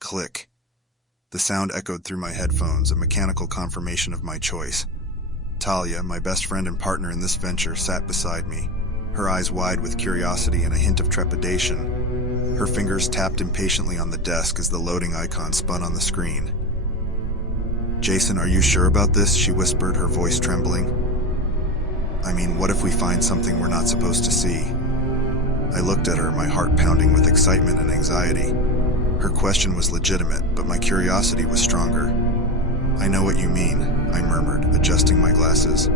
Click. The sound echoed through my headphones, a mechanical confirmation of my choice. Talia, my best friend and partner in this venture, sat beside me, her eyes wide with curiosity and a hint of trepidation. Her fingers tapped impatiently on the desk as the loading icon spun on the screen. "Jason, are you sure about this?" she whispered, her voice trembling. "I mean, what if we find something we're not supposed to see?" I looked at her, my heart pounding with excitement and anxiety. Her question was legitimate, but my curiosity was stronger. "I know what you mean," I murmured, adjusting my glasses.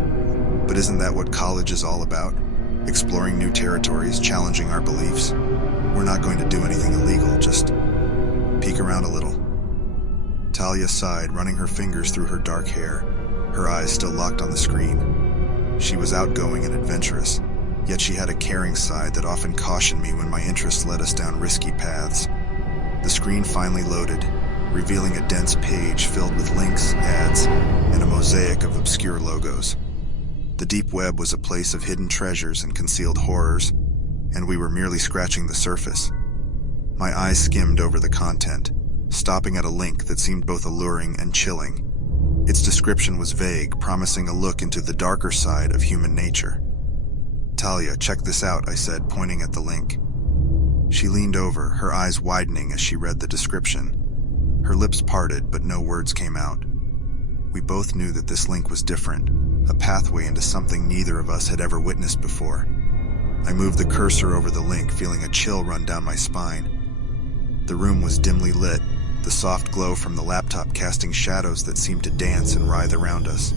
"But isn't that what college is all about? Exploring new territories, challenging our beliefs. We're not going to do anything illegal, just peek around a little." Talia sighed, running her fingers through her dark hair, her eyes still locked on the screen. She was outgoing and adventurous, yet she had a caring side that often cautioned me when my interests led us down risky paths. The screen finally loaded, revealing a dense page filled with links, ads, and a mosaic of obscure logos. The deep web was a place of hidden treasures and concealed horrors, and we were merely scratching the surface. My eyes skimmed over the content, stopping at a link that seemed both alluring and chilling. Its description was vague, promising a look into the darker side of human nature. "Talia, check this out," I said, pointing at the link. She leaned over, her eyes widening as she read the description. Her lips parted, but no words came out. We both knew that this link was different, a pathway into something neither of us had ever witnessed before. I moved the cursor over the link, feeling a chill run down my spine. The room was dimly lit, the soft glow from the laptop casting shadows that seemed to dance and writhe around us.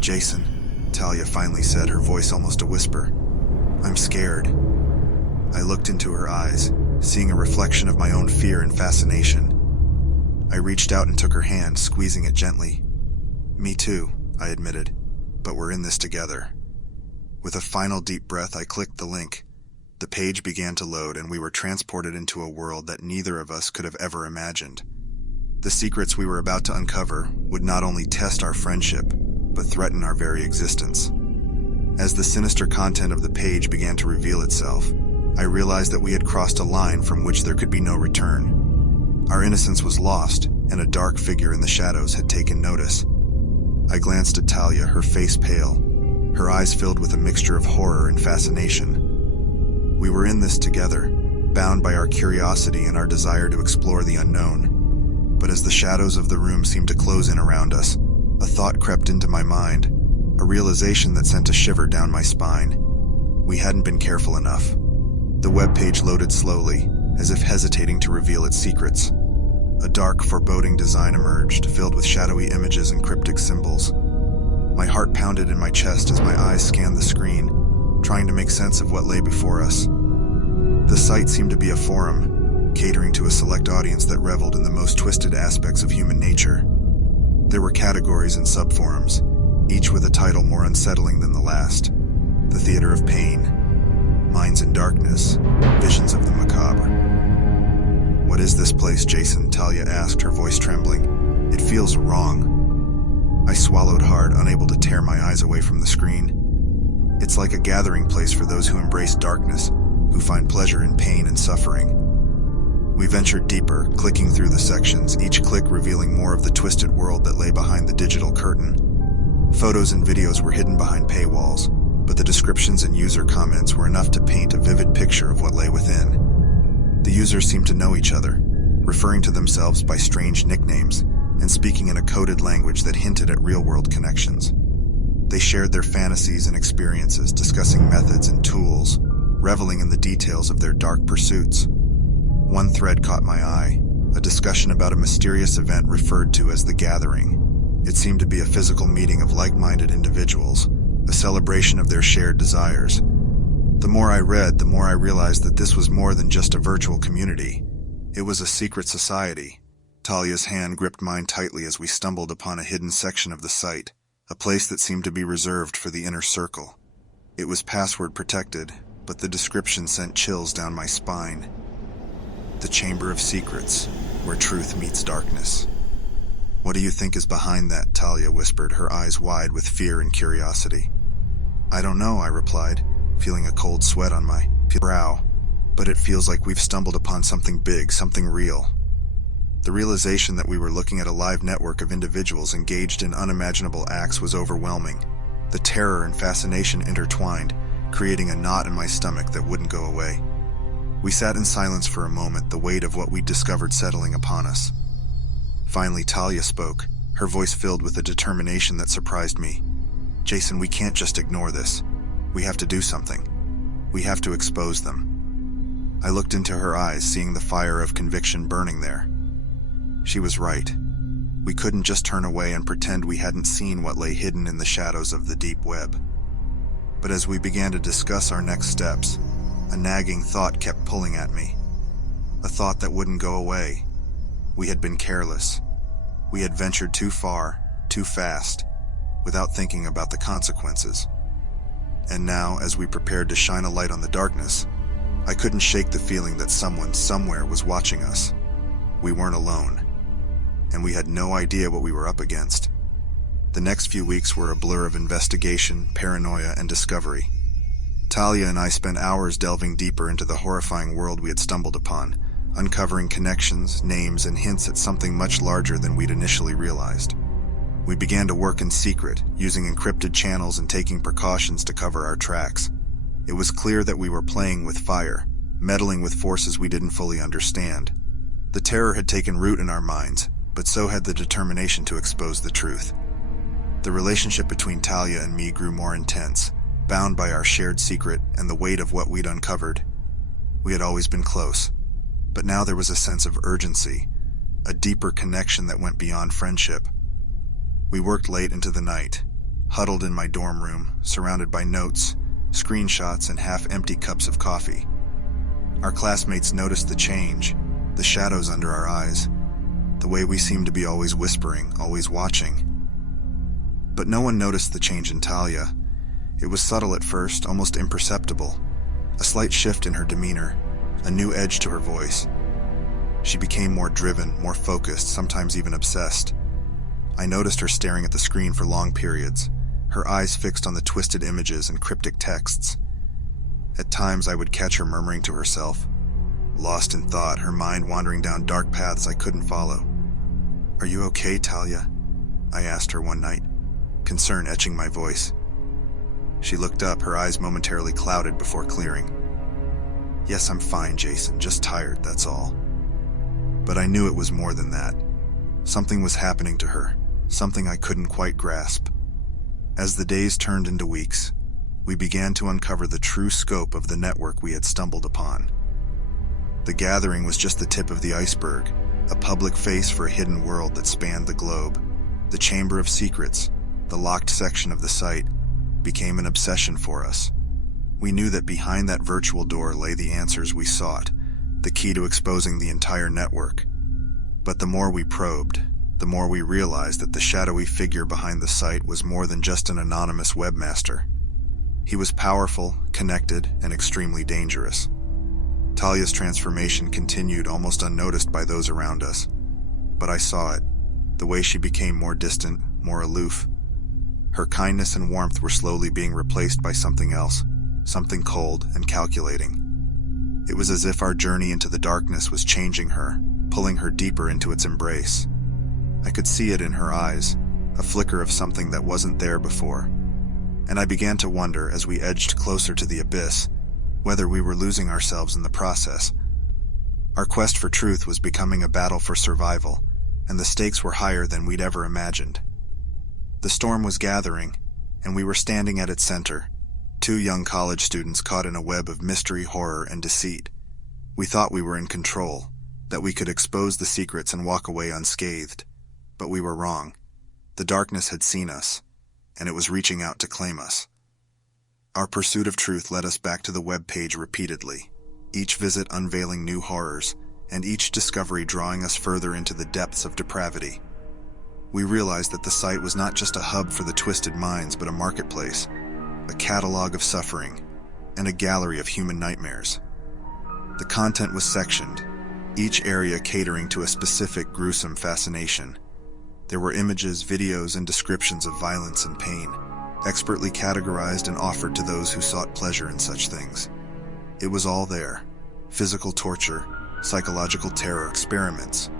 "Jason," Talia finally said, her voice almost a whisper. "I'm scared." I looked into her eyes, seeing a reflection of my own fear and fascination. I reached out and took her hand, squeezing it gently. "Me too," I admitted, "but we're in this together." With a final deep breath, I clicked the link. The page began to load, and we were transported into a world that neither of us could have ever imagined. The secrets we were about to uncover would not only test our friendship, but threaten our very existence. As the sinister content of the page began to reveal itself, I realized that we had crossed a line from which there could be no return. Our innocence was lost, and a dark figure in the shadows had taken notice. I glanced at Talia, her face pale, her eyes filled with a mixture of horror and fascination. We were in this together, bound by our curiosity and our desire to explore the unknown. But as the shadows of the room seemed to close in around us, a thought crept into my mind, a realization that sent a shiver down my spine. We hadn't been careful enough. The webpage loaded slowly, as if hesitating to reveal its secrets. A dark, foreboding design emerged, filled with shadowy images and cryptic symbols. My heart pounded in my chest as my eyes scanned the screen, trying to make sense of what lay before us. The site seemed to be a forum, catering to a select audience that reveled in the most twisted aspects of human nature. There were categories and subforums, each with a title more unsettling than the last. The Theater of Pain, Minds in Darkness, Visions of the Macabre. "What is this place, Jason?" Talia asked, her voice trembling. "It feels wrong." I swallowed hard, unable to tear my eyes away from the screen. "It's like a gathering place for those who embrace darkness, who find pleasure in pain and suffering." We ventured deeper, clicking through the sections, each click revealing more of the twisted world that lay behind the digital curtain. Photos and videos were hidden behind paywalls, but the descriptions and user comments were enough to paint a vivid picture of what lay within. The users seemed to know each other, referring to themselves by strange nicknames and speaking in a coded language that hinted at real-world connections. They shared their fantasies and experiences, discussing methods and tools, reveling in the details of their dark pursuits. One thread caught my eye, a discussion about a mysterious event referred to as the Gathering. It seemed to be a physical meeting of like-minded individuals, a celebration of their shared desires. The more I read, the more I realized that this was more than just a virtual community. It was a secret society. Talia's hand gripped mine tightly as we stumbled upon a hidden section of the site, a place that seemed to be reserved for the inner circle. It was password protected, but the description sent chills down my spine. "The Chamber of Secrets, where truth meets darkness." "What do you think is behind that?" Talia whispered, her eyes wide with fear and curiosity. "I don't know," I replied, feeling a cold sweat on my brow, "but it feels like we've stumbled upon something big, something real." The realization that we were looking at a live network of individuals engaged in unimaginable acts was overwhelming. The terror and fascination intertwined, creating a knot in my stomach that wouldn't go away. We sat in silence for a moment, the weight of what we'd discovered settling upon us. Finally, Talia spoke, her voice filled with a determination that surprised me. "Jason, we can't just ignore this. We have to do something. We have to expose them." I looked into her eyes, seeing the fire of conviction burning there. She was right. We couldn't just turn away and pretend we hadn't seen what lay hidden in the shadows of the deep web. But as we began to discuss our next steps, a nagging thought kept pulling at me. A thought that wouldn't go away. We had been careless. We had ventured too far, too fast, without thinking about the consequences. And now, as we prepared to shine a light on the darkness, I couldn't shake the feeling that someone, somewhere, was watching us. We weren't alone, and we had no idea what we were up against. The next few weeks were a blur of investigation, paranoia, and discovery. Talia and I spent hours delving deeper into the horrifying world we had stumbled upon, uncovering connections, names, and hints at something much larger than we'd initially realized. We began to work in secret, using encrypted channels and taking precautions to cover our tracks. It was clear that we were playing with fire, meddling with forces we didn't fully understand. The terror had taken root in our minds, but so had the determination to expose the truth. The relationship between Talia and me grew more intense, bound by our shared secret and the weight of what we'd uncovered. We had always been close, but now there was a sense of urgency, a deeper connection that went beyond friendship. We worked late into the night, huddled in my dorm room, surrounded by notes, screenshots, and half-empty cups of coffee. Our classmates noticed the change, the shadows under our eyes, the way we seemed to be always whispering, always watching. But no one noticed the change in Talia. It was subtle at first, almost imperceptible. A slight shift in her demeanor, a new edge to her voice. She became more driven, more focused, sometimes even obsessed. I noticed her staring at the screen for long periods, her eyes fixed on the twisted images and cryptic texts. At times I would catch her murmuring to herself, lost in thought, her mind wandering down dark paths I couldn't follow. "Are you okay, Talia?" I asked her one night, concern etching my voice. She looked up, her eyes momentarily clouded before clearing. "Yes, I'm fine, Jason, just tired, that's all." But I knew it was more than that. Something was happening to her, something I couldn't quite grasp. As the days turned into weeks, we began to uncover the true scope of the network we had stumbled upon. The gathering was just the tip of the iceberg, a public face for a hidden world that spanned the globe. The Chamber of Secrets, the locked section of the site, became an obsession for us. We knew that behind that virtual door lay the answers we sought, the key to exposing the entire network. But the more we probed, the more we realized that the shadowy figure behind the site was more than just an anonymous webmaster. He was powerful, connected, and extremely dangerous. Talia's transformation continued almost unnoticed by those around us. But I saw it, the way she became more distant, more aloof. Her kindness and warmth were slowly being replaced by something else, something cold and calculating. It was as if our journey into the darkness was changing her, pulling her deeper into its embrace. I could see it in her eyes, a flicker of something that wasn't there before. And I began to wonder, as we edged closer to the abyss, whether we were losing ourselves in the process. Our quest for truth was becoming a battle for survival, and the stakes were higher than we'd ever imagined. The storm was gathering, and we were standing at its center, two young college students caught in a web of mystery, horror, and deceit. We thought we were in control, that we could expose the secrets and walk away unscathed. But we were wrong. The darkness had seen us, and it was reaching out to claim us. Our pursuit of truth led us back to the web page repeatedly, each visit unveiling new horrors, and each discovery drawing us further into the depths of depravity. We realized that the site was not just a hub for the twisted minds, but a marketplace, a catalog of suffering, and a gallery of human nightmares. The content was sectioned, each area catering to a specific gruesome fascination. There were images, videos, and descriptions of violence and pain, expertly categorized and offered to those who sought pleasure in such things. It was all there: physical torture, psychological terror, experiments,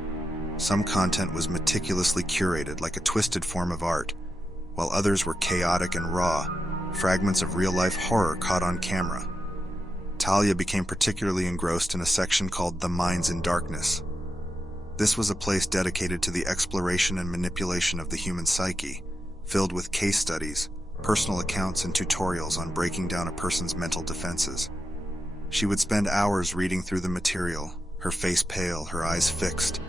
Some content was meticulously curated like a twisted form of art, while others were chaotic and raw, fragments of real-life horror caught on camera. Talia became particularly engrossed in a section called The Minds in Darkness. This was a place dedicated to the exploration and manipulation of the human psyche, filled with case studies, personal accounts, and tutorials on breaking down a person's mental defenses. She would spend hours reading through the material, her face pale, her eyes fixed,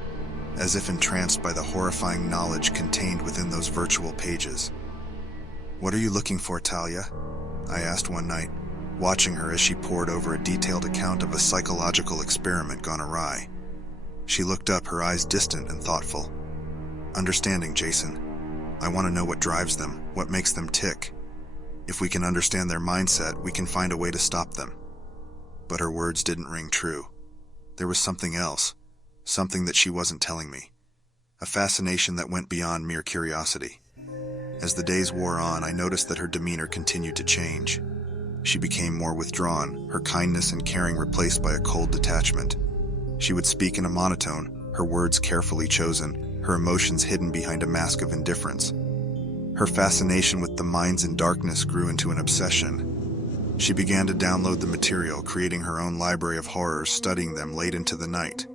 as if entranced by the horrifying knowledge contained within those virtual pages. "What are you looking for, Talia?" I asked one night, watching her as she pored over a detailed account of a psychological experiment gone awry. She looked up, her eyes distant and thoughtful. "Understanding, Jason. I want to know what drives them, what makes them tick. If we can understand their mindset, we can find a way to stop them." But her words didn't ring true. There was something else, something that she wasn't telling me. A fascination that went beyond mere curiosity. As the days wore on, I noticed that her demeanor continued to change. She became more withdrawn, her kindness and caring replaced by a cold detachment. She would speak in a monotone, her words carefully chosen, her emotions hidden behind a mask of indifference. Her fascination with The Minds in Darkness grew into an obsession. She began to download the material, creating her own library of horrors, studying them late into the night.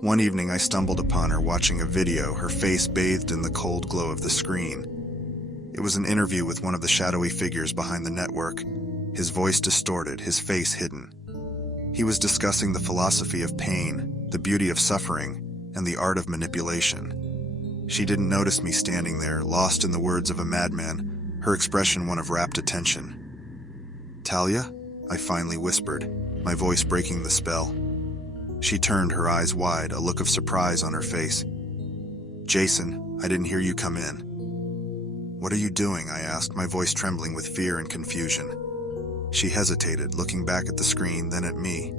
One evening I stumbled upon her watching a video, her face bathed in the cold glow of the screen. It was an interview with one of the shadowy figures behind the network, his voice distorted, his face hidden. He was discussing the philosophy of pain, the beauty of suffering, and the art of manipulation. She didn't notice me standing there, lost in the words of a madman, her expression one of rapt attention. "Talia?" I finally whispered, my voice breaking the spell. She turned, her eyes wide, a look of surprise on her face. "Jason, I didn't hear you come in." "What are you doing?" I asked, my voice trembling with fear and confusion. She hesitated, looking back at the screen, then at me.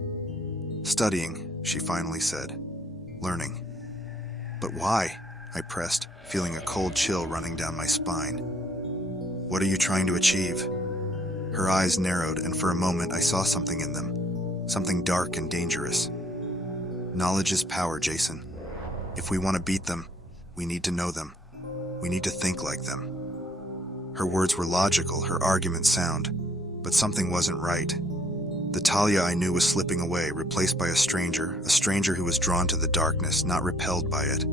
"Studying," she finally said. "Learning." "But why?" I pressed, feeling a cold chill running down my spine. "What are you trying to achieve?" Her eyes narrowed, and for a moment I saw something in them, something dark and dangerous. "Knowledge is power, Jason. If we want to beat them, we need to know them. We need to think like them." Her words were logical, her arguments sound, but something wasn't right. The Talia I knew was slipping away, replaced by a stranger who was drawn to the darkness, not repelled by it.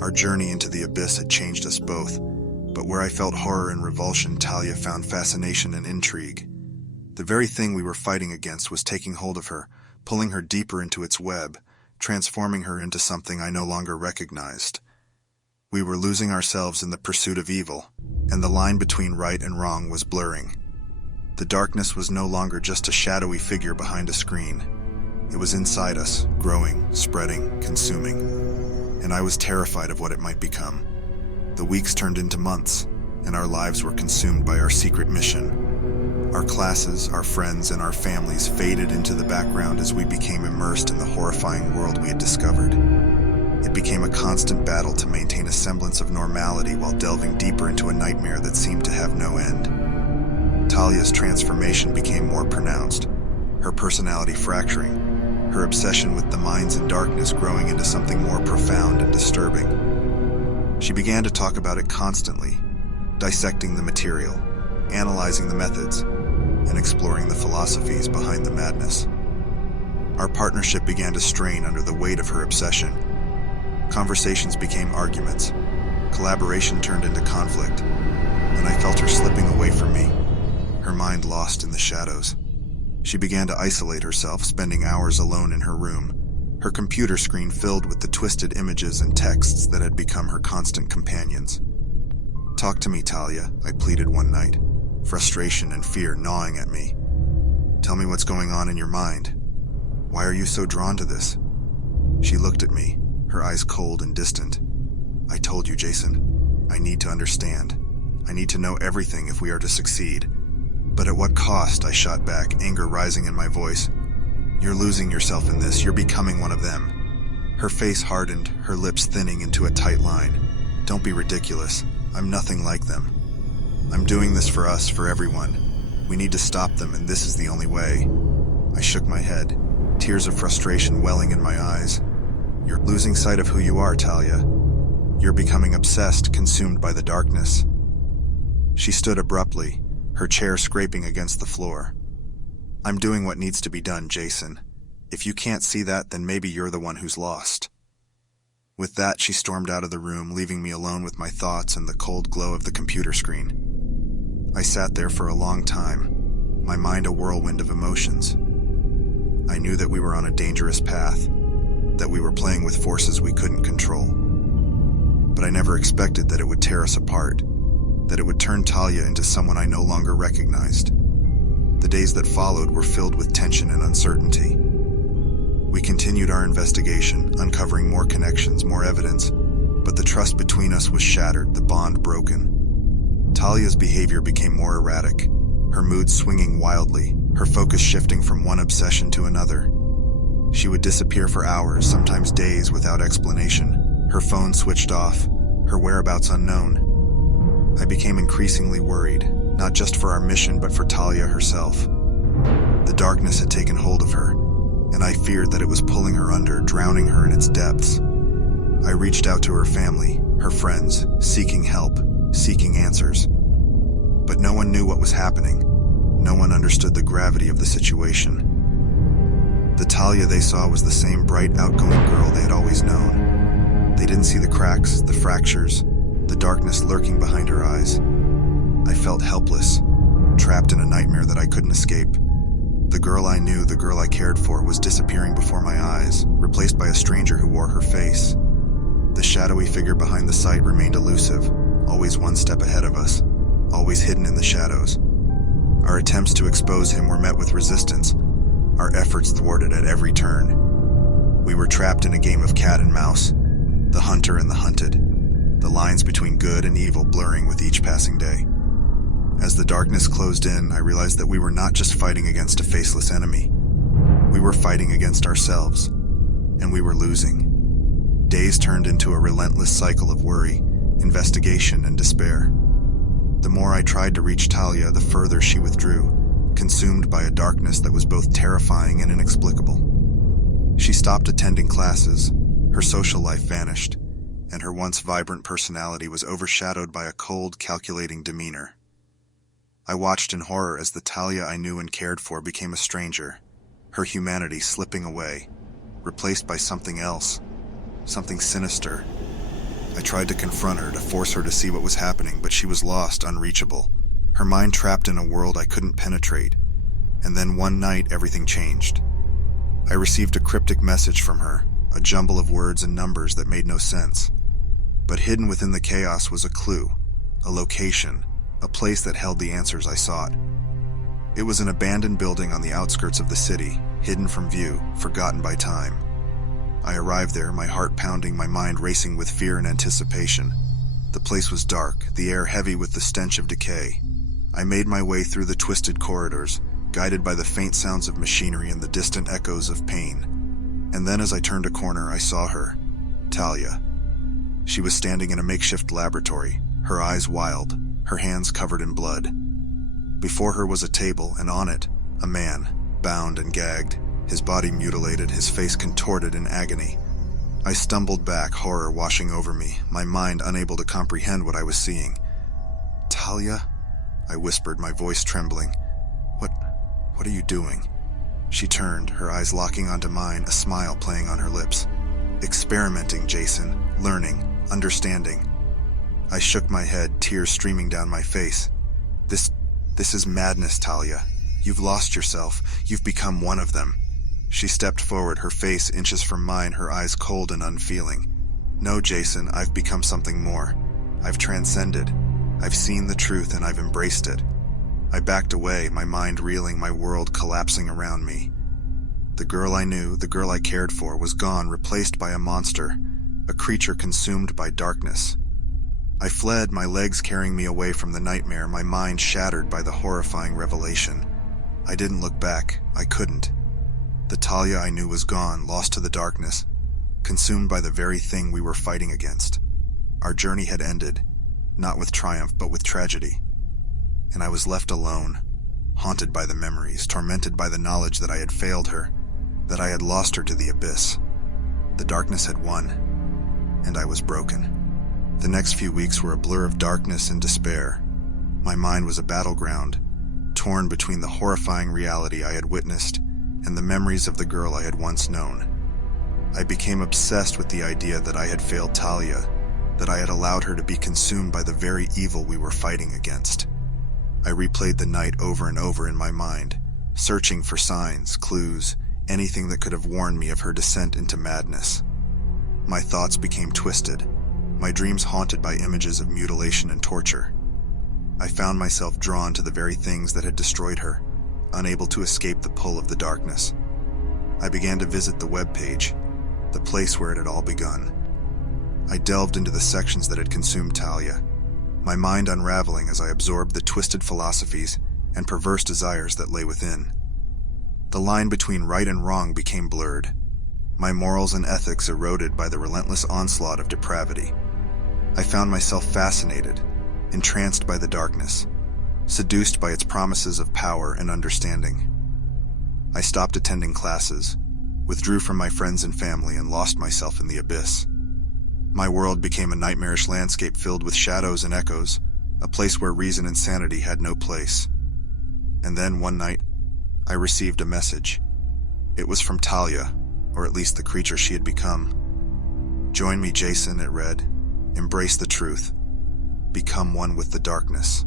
Our journey into the abyss had changed us both, but where I felt horror and revulsion, Talia found fascination and intrigue. The very thing we were fighting against was taking hold of her, pulling her deeper into its web, transforming her into something I no longer recognized. We were losing ourselves in the pursuit of evil, and the line between right and wrong was blurring. The darkness was no longer just a shadowy figure behind a screen. It was inside us, growing, spreading, consuming, and I was terrified of what it might become. The weeks turned into months, and our lives were consumed by our secret mission. Our classes, our friends, and our families faded into the background as we became immersed in the horrifying world we had discovered. It became a constant battle to maintain a semblance of normality while delving deeper into a nightmare that seemed to have no end. Talia's transformation became more pronounced, her personality fracturing, her obsession with the minds in darkness growing into something more profound and disturbing. She began to talk about it constantly, dissecting the material, analyzing the methods, and exploring the philosophies behind the madness. Our partnership began to strain under the weight of her obsession. Conversations became arguments, collaboration turned into conflict, and I felt her slipping away from me, her mind lost in the shadows. She began to isolate herself, spending hours alone in her room, her computer screen filled with the twisted images and texts that had become her constant companions. "Talk to me, Talia," I pleaded one night, frustration and fear gnawing at me. "Tell me what's going on in your mind. Why are you so drawn to this?" She looked at me, her eyes cold and distant. "I told you, Jason. I need to understand. I need to know everything if we are to succeed." "But at what cost?" I shot back, anger rising in my voice. "You're losing yourself in this. You're becoming one of them." Her face hardened, her lips thinning into a tight line. "Don't be ridiculous. I'm nothing like them. I'm doing this for us, for everyone. We need to stop them, and this is the only way." I shook my head, tears of frustration welling in my eyes. You're losing sight of who you are, Talia. You're becoming obsessed, consumed by the darkness. She stood abruptly, her chair scraping against the floor. I'm doing what needs to be done, Jason. If you can't see that, then maybe you're the one who's lost. With that, she stormed out of the room, leaving me alone with my thoughts and the cold glow of the computer screen. I sat there for a long time, my mind a whirlwind of emotions. I knew that we were on a dangerous path, that we were playing with forces we couldn't control. But I never expected that it would tear us apart, that it would turn Talia into someone I no longer recognized. The days that followed were filled with tension and uncertainty. We continued our investigation, uncovering more connections, more evidence, but the trust between us was shattered, the bond broken. Talia's behavior became more erratic, her mood swinging wildly, her focus shifting from one obsession to another. She would disappear for hours, sometimes days, without explanation, her phone switched off, her whereabouts unknown. I became increasingly worried, not just for our mission but for Talia herself. The darkness had taken hold of her, and I feared that it was pulling her under, drowning her in its depths. I reached out to her family, her friends, seeking help, seeking answers. But no one knew what was happening. No one understood the gravity of the situation. The Talia they saw was the same bright, outgoing girl they had always known. They didn't see the cracks, the fractures, the darkness lurking behind her eyes. I felt helpless, trapped in a nightmare that I couldn't escape. The girl I knew, the girl I cared for, was disappearing before my eyes, replaced by a stranger who wore her face. The shadowy figure behind the sight remained elusive, always one step ahead of us, always hidden in the shadows. Our attempts to expose him were met with resistance, our efforts thwarted at every turn. We were trapped in a game of cat and mouse, the hunter and the hunted, the lines between good and evil blurring with each passing day. As the darkness closed in, I realized that we were not just fighting against a faceless enemy. We were fighting against ourselves, and we were losing. Days turned into a relentless cycle of worry, investigation, and despair. The more I tried to reach Talia, the further she withdrew, consumed by a darkness that was both terrifying and inexplicable. She stopped attending classes, her social life vanished, and her once vibrant personality was overshadowed by a cold, calculating demeanor. I watched in horror as the Talia I knew and cared for became a stranger, her humanity slipping away, replaced by something else, something sinister. I tried to confront her, to force her to see what was happening, but she was lost, unreachable, her mind trapped in a world I couldn't penetrate. And then one night, everything changed. I received a cryptic message from her, a jumble of words and numbers that made no sense. But hidden within the chaos was a clue, a location, a place that held the answers I sought. It was an abandoned building on the outskirts of the city, hidden from view, forgotten by time. I arrived there, my heart pounding, my mind racing with fear and anticipation. The place was dark, the air heavy with the stench of decay. I made my way through the twisted corridors, guided by the faint sounds of machinery and the distant echoes of pain. And then as I turned a corner, I saw her, Talia. She was standing in a makeshift laboratory, her eyes wild, her hands covered in blood. Before her was a table, and on it, a man, bound and gagged, his body mutilated, his face contorted in agony. I stumbled back, horror washing over me, my mind unable to comprehend what I was seeing. "Talia?" I whispered, my voice trembling. What are you doing?" She turned, her eyes locking onto mine, a smile playing on her lips. "Experimenting, Jason. Learning. Understanding." I shook my head, tears streaming down my face. This is madness, Talia. You've lost yourself. You've become one of them." She stepped forward, her face inches from mine, her eyes cold and unfeeling. "No, Jason, I've become something more. I've transcended. I've seen the truth and I've embraced it." I backed away, my mind reeling, my world collapsing around me. The girl I knew, the girl I cared for, was gone, replaced by a monster, a creature consumed by darkness. I fled, my legs carrying me away from the nightmare, my mind shattered by the horrifying revelation. I didn't look back. I couldn't. The Talia I knew was gone, lost to the darkness, consumed by the very thing we were fighting against. Our journey had ended, not with triumph, but with tragedy. And I was left alone, haunted by the memories, tormented by the knowledge that I had failed her, that I had lost her to the abyss. The darkness had won, and I was broken. The next few weeks were a blur of darkness and despair. My mind was a battleground, torn between the horrifying reality I had witnessed and the memories of the girl I had once known. I became obsessed with the idea that I had failed Talia, that I had allowed her to be consumed by the very evil we were fighting against. I replayed the night over and over in my mind, searching for signs, clues, anything that could have warned me of her descent into madness. My thoughts became twisted, my dreams haunted by images of mutilation and torture. I found myself drawn to the very things that had destroyed her, unable to escape the pull of the darkness. I began to visit the webpage, the place where it had all begun. I delved into the sections that had consumed Talia, my mind unraveling as I absorbed the twisted philosophies and perverse desires that lay within. The line between right and wrong became blurred, my morals and ethics eroded by the relentless onslaught of depravity. I found myself fascinated, entranced by the darkness, seduced by its promises of power and understanding. I stopped attending classes, withdrew from my friends and family, and lost myself in the abyss. My world became a nightmarish landscape filled with shadows and echoes, a place where reason and sanity had no place. And then, one night, I received a message. It was from Talia, or at least the creature she had become. "Join me, Jason," it read. "Embrace the truth. Become one with the darkness."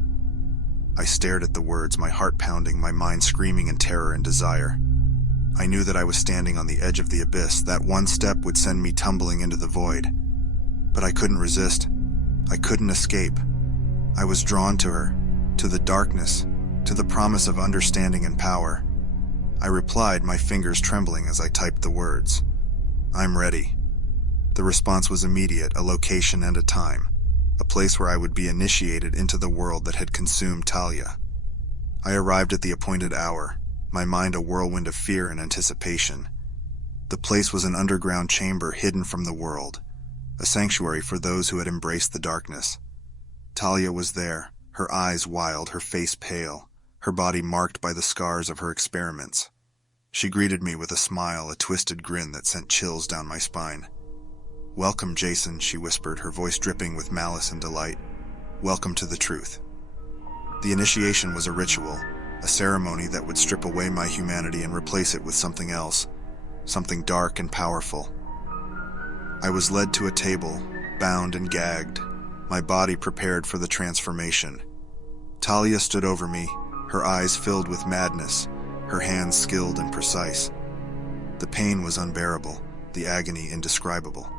I stared at the words, my heart pounding, my mind screaming in terror and desire. I knew that I was standing on the edge of the abyss, that one step would send me tumbling into the void. But I couldn't resist. I couldn't escape. I was drawn to her, to the darkness, to the promise of understanding and power. I replied, my fingers trembling as I typed the words. "I'm ready." The response was immediate, a location and a time, a place where I would be initiated into the world that had consumed Talia. I arrived at the appointed hour, my mind a whirlwind of fear and anticipation. The place was an underground chamber hidden from the world, a sanctuary for those who had embraced the darkness. Talia was there, her eyes wild, her face pale, her body marked by the scars of her experiments. She greeted me with a smile, a twisted grin that sent chills down my spine. "Welcome, Jason," she whispered, her voice dripping with malice and delight. "Welcome to the truth." The initiation was a ritual, a ceremony that would strip away my humanity and replace it with something else, something dark and powerful. I was led to a table, bound and gagged, my body prepared for the transformation. Talia stood over me, her eyes filled with madness, her hands skilled and precise. The pain was unbearable, the agony indescribable.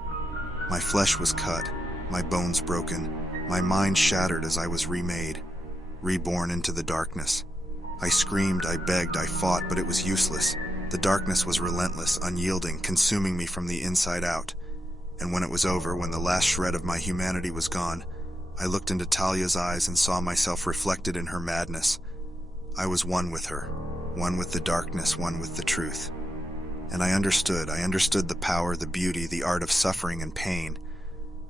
My flesh was cut, my bones broken, my mind shattered as I was remade, reborn into the darkness. I screamed, I begged, I fought, but it was useless. The darkness was relentless, unyielding, consuming me from the inside out. And when it was over, when the last shred of my humanity was gone, I looked into Talia's eyes and saw myself reflected in her madness. I was one with her, one with the darkness, one with the truth. And I understood the power, the beauty, the art of suffering and pain.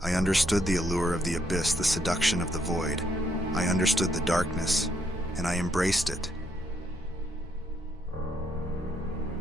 I understood the allure of the abyss, the seduction of the void. I understood the darkness, and I embraced it.